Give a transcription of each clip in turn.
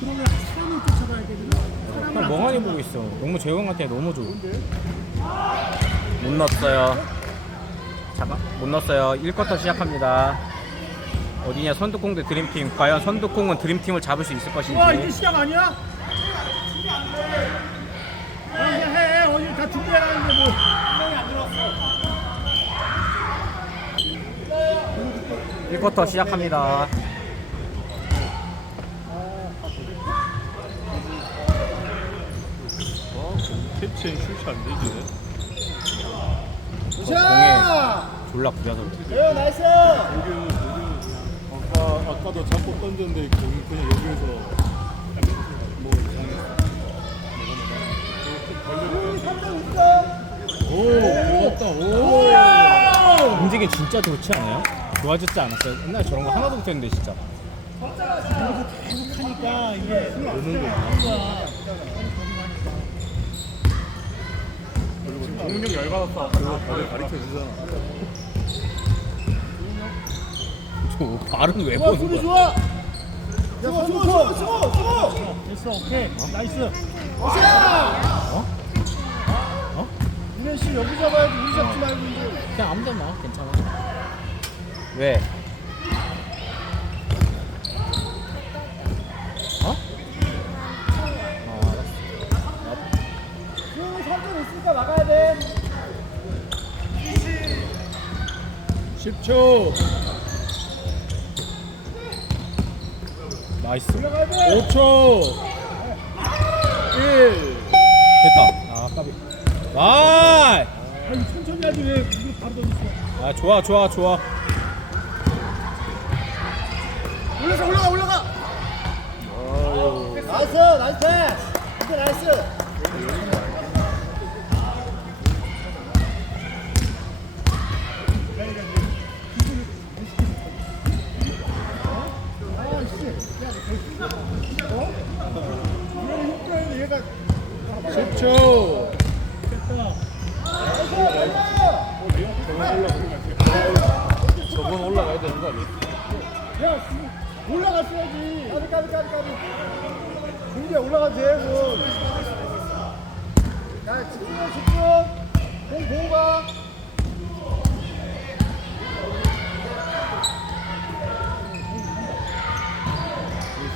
그러면 사람을 쫓아가야 되거든. 사람을 안 멍하니 보고 있어. 너무 재영 같아. 너무 좋아. 못 넣었어요. 잠깐 못 넣었어요. 1쿼터 시작합니다. 어디냐 선두콩 대 드림팀. 과연 선두콩은 드림팀을 잡을 수 있을 것인지. 와 이게 시작 아니야? 아, 해. 어디 다 준비해놨는데 뭐. 일 1쿼터 시작합니다. 캐치앤 슛이 안 되지. 자, 졸라 구려서. 예, 나이스. 여기 여기 아까 아까도 잡고 던졌는데 거기 그냥 여기에서 뭐. 오, 고맙다. 오. 움직임 진짜 좋지 않아요? 좋아졌지 않았어요? 옛날에 저런 거 하나도 못했는데 진짜. 하니까 이게 노는 거. 그리고 공룡 열받았다. 그거 다들 가르쳐 주잖아. 저 발은 왜 좋아, 보는 수비 거야? 좋아. 야, 수고, 수고, 수고, 수고. 됐어, 오케이, 나이스. 어? 어? 유현 씨 여기 잡아야지 우리 잡지 말고 이제. 그냥 아무 데나 괜찮아. 왜? 어? 어, 알았어. 수영이 살짝 있으니까 막아야 돼. 10초. 나이스. 들어가야 돼. 5초. 1. 됐다. 아, 까비. 와! 아니 천천히 하지 왜 이거 바로 던졌어? 아, 좋아, 좋아, 좋아. 올라가, 올라가, 올라가. 나이스, 나이스. 이제 나이스. 아, 씨. 야, 어? 얘는 힘들어야 얘가 10초. 저건 올라가야 되는 거 아니야? 야, 올라갔어야지. 까비, 까비, 까비, 까비. 공기에 올라가도 돼, 뭐. 야, 집중해, 집중. 공 보고 가. 오케이, 오케이, 나이스 아, 수희도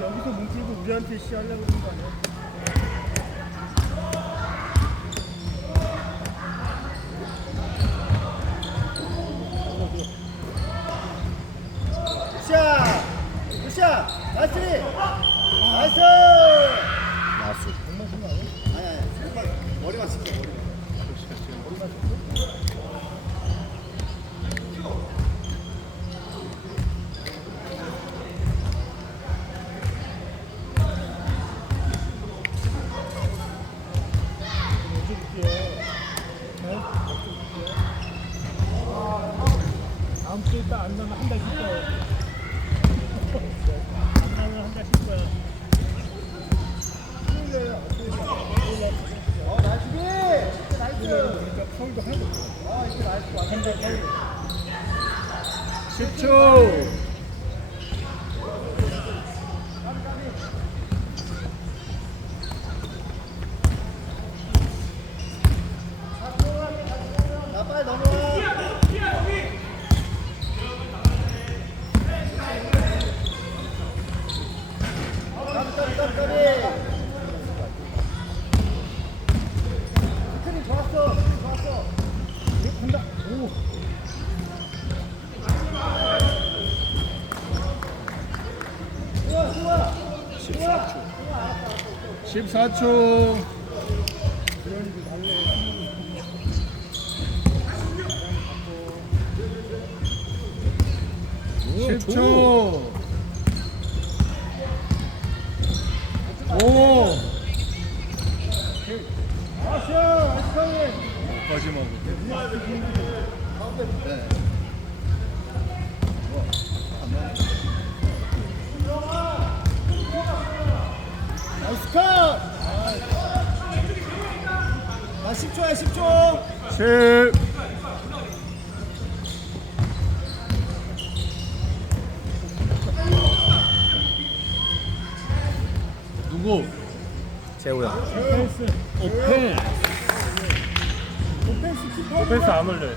여기서 뭉치고 우리한테 씨 하려고 그러는 거 아니야? 샷! 샷! 나이스! 나이스! 나이스. 아니 아니 손만 머리만 칠게 머리만 다음 주에 딱 안 나면 한달쉴 거야. 안 나면 한 달 쉴 거야. 어, 나이스! 나이스! 그러니까 파울도 하고. 아, 이게 나이스. 완전 파울. 10초. 14초. 14초. 초 5. 아시아, 아시아. 못까지 먹을게. 네. 나이스 컷! 나 10초야 10초! 누구? 재우야 오펜스 오펜 오펜스 키퍼 오펜스 안 올래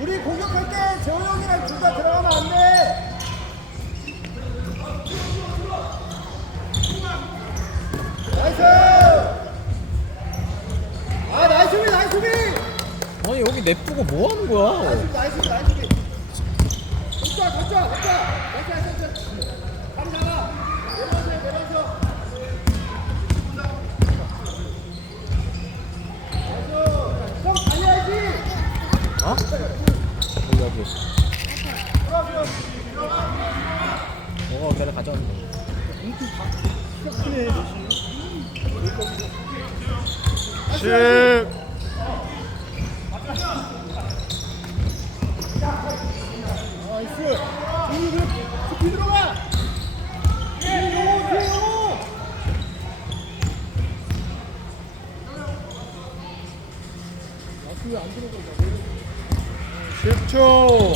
우리 공격할 때 재호 형이랑 둘 다 들어가면 안 돼. 나이스. 아, 나이스 수비, 나이스 수비. 아니 여기 냅두고 뭐 하는 거야? 나이스, 나이스, 나이스 수비. 걷자, 걷자, 걷자. 나이스, 나이스. 다리 잡아. 내려서, 해, 내려서. 나이스. 형 달려야지. 어? 여기 여기. 뭐가 걔를 가져왔는데. 십. 그 스피 들어가. 오,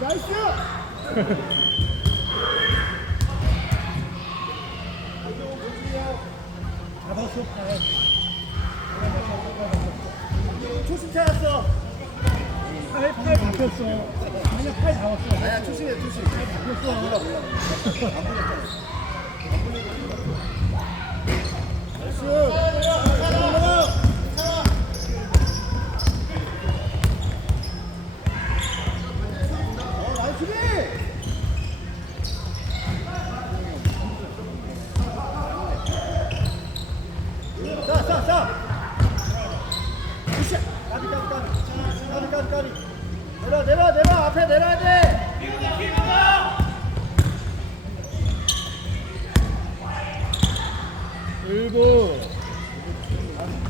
나이스. 잡았어. 초심 찾았어. 팔, 팔 바뀌었어. 아니야, 팔 잡았어. 아니야, 초심이야, 초심. 팔 바뀌었어. 몰라, 몰라. 안 보냈잖아. 안. 나이스. 올라가. 어, 나이스 비! 자, 자, 자! 으쌰! 까비, 까비, 까비. 까비, 까비, 까비. 내려, 내려, 내려. 앞에 내려야 돼. 일곱.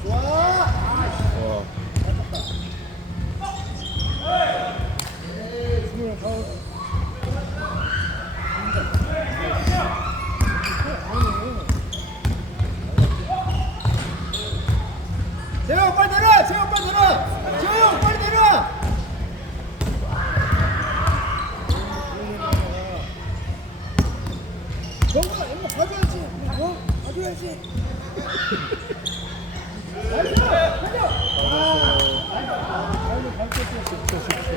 좋아. 와. 스물 가운. 재영 빨리 내려! 재영 빨리 내려! 재영 빨리 내려! 정국아 엄마 가져야지 어? 가져야지 나이스! 가져! 아! 아이고 잘 쳤어 10초, 10초.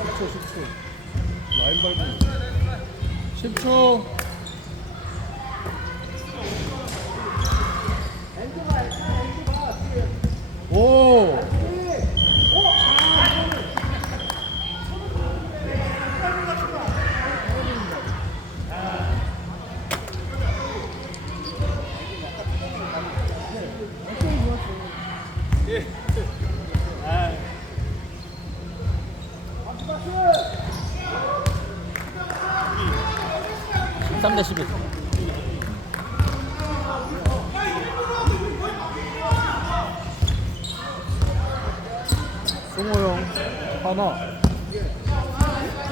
10초, 10초. 라인 밟은 10초. 13대 11. 승호 형 하나.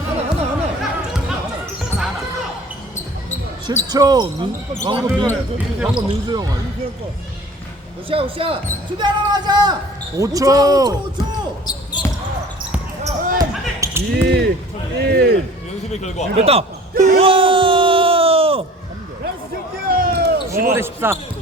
하나 하나 하나. 10초 민, 방금 민, 방금 민수 형 아니 오샤 오샤 준비하러 가자. 5초 5초 5초 2 1 연습의 결과. 됐다. 우와! 15대 14.